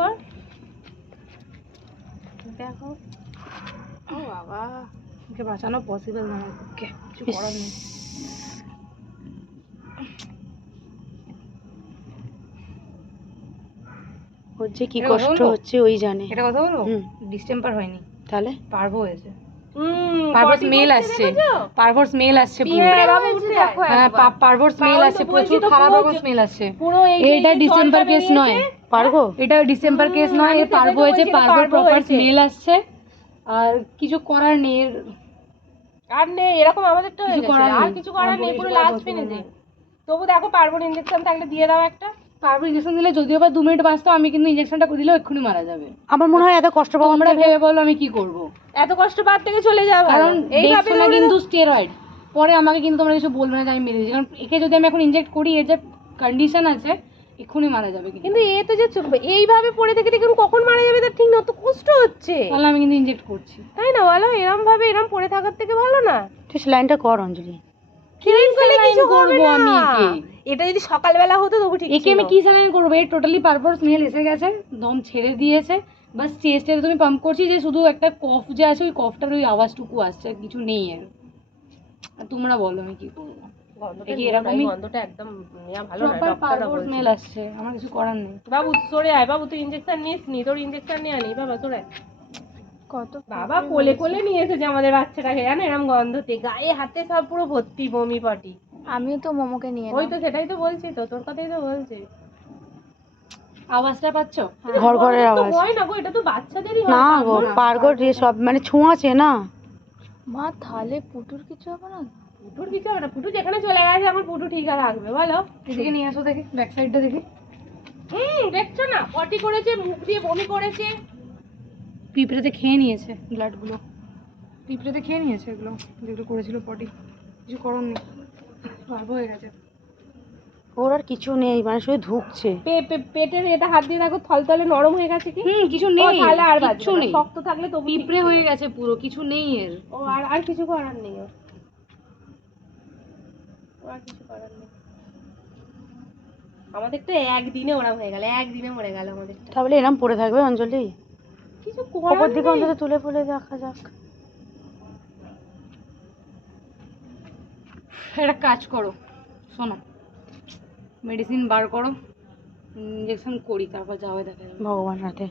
কর, দেখো। ও বাবা, ওকে বাঁচানো পসিবল না, ওকে কিছু করার নেই। ওর যে কি কষ্ট হচ্ছে ওই জানে। এটা কথা বলবো, ডিসটেম্পার হয়নি, তাহলে পারবো হয়েছে। পারভোর স্মেল আসছে, পারভোর স্মেল আসছে পুরো। হ্যাঁ, পারভোর স্মেল আসছে, প্রচুর খারাপ রকম স্মেল আসছে। এটা ডিসেম্বর কেস নয় পারভো, এটা ডিসেম্বর কেস নয়, এর পারভো হয়েছে, পারভোর প্রপার স্মেল আসছে। আর কিছু করার নেই, আর নেই এরকম আমাদের তো কিছু করার আর নেই, কিছু করার নেই, পুরো লাস্ট মিনিটে। তবু দেখো পারভোর ইনজেকশন থাকলে দিয়ে দাও একটা। পারভো ইনজেকশন দিলে যদিও বা 2 মিনিট বাঁচতো, আমি কিন্তু ইনজেকশনটা দিলেও এক্ষুনি মারা যাবে। আমার মনে হয় এত কষ্ট পাবো, আমরা ভেবে বলো আমি কি করব। এত কষ্ট পাওয়ার থেকে চলে যাও, কারণ এইভাবে না কিন্তু স্টেরয়েড পরে আমাকে কিন্তু তোমরা কিছু বলবে না যে আমি মেরে দিয়েছি, কারণ একে যদি আমি এখন ইনজেক্ট করি, এর যে কন্ডিশন আছে এক্ষুনি মারা যাবে। কিন্তু এ তো যে এইভাবে পড়ে থেকে দেখুন কখন মারা যাবে তার ঠিক না, তো কষ্ট হচ্ছে, তাহলে আমি কিন্তু ইনজেক্ট করছি, তাই না বলো? এরম ভাবে এরম পড়ে থাকার থেকে ভালো না। তুই সেলাইনটা কর অঞ্জলি। সেলাইন করলে কিছু করব আমি একে, এটা যদি সকালবেলা হতো তবু ঠিক ছিল। একে আমি কি সেলাইন করবো? এর টোটালি পারপোজ স্মেল এসে গেছে, দম ছেড়ে দিয়েছে, বাস চেস্টে তুমি পাম্প করছি, যে শুধু একটা কফ যে আছে ওই কফটার ওই আওয়াজটুকু আসছে, কিছু নেই এর। আর তোমরা বলো আমি কি করবো? গন্ধটা একদম ভালো না, ডক্টররা বলছে স্মেল আসছে, আমার কিছু করার নেই। বাবু সরে আয়, বাবু তুই ইনজেকশন নিস নি, তোর ইনজেকশন নেওয়া নেই বাবা, সরে আয়। কত বাবা কোলে কোলে নিয়ে এসেছে আমাদের বাচ্চাটাকে, জানো এরম গন্ধতে, গায়ে হাতে সব পুরো ভর্তি বমি পটি। আমিও তো মোমোকে নিয়ে, ওই তো সেটাই তো বলছি, তো তোর কথাই তো বলছি। আওয়াজটা পাচ্ছো? ঘর ঘরের আওয়াজ হয় না গো, এটা তো বাচ্চাদেরই হয় না গো, পারগট সব মানে ছোঁয়াছে না মা, তাহলে পুটুর কিছু হবে না? পুটুর কিছু হবে না, পুটু যেখানে চলে গেছে আমার পুটু ঠিক আর রাখবে বলো। এদিকে নিয়ে আসো দেখি, ব্যাক সাইডটা দেখি। দেখছো না, পটি করেছে, মুখ দিয়ে বমি করেছে, পিঁপড়েতে খেয়ে নিয়েছে ব্লাডগুলো, পিঁপড়েতে খেয়ে নিয়েছে এগুলো যেগুলো করেছিল পটি, কিছু করার নেই, ভালো হয়ে গেছে। ওর আর কিছু নেই, মানে শুধু ধুকছে। পেটের এটা হাত দিয়ে দেখো, থলথলে নরম হয়ে গেছে কি? কিছু নেই, তাহলে আর কিছু নেই, শক্ত থাকলে তবু পিঁপড়ে হয়ে গেছে পুরো, কিছু নেই এর। ও আর কিছু করার নেই, ওর আর কিছু করার নেই। আমাদের তো একদিনে ওরা হয়ে গেল, একদিনে মরে গেল আমাদের। তাহলে এরম পড়ে থাকবে অঞ্জলি? কিছু করার দিকে অন্তত তুলে ফুলে দেখা যাক। একটা কাজ করো, শোনো, মেডিসিন বার করো, ইঞ্জেকশন করি, তারপর যাওয়া দেখা যাবে। ভগবান রাতে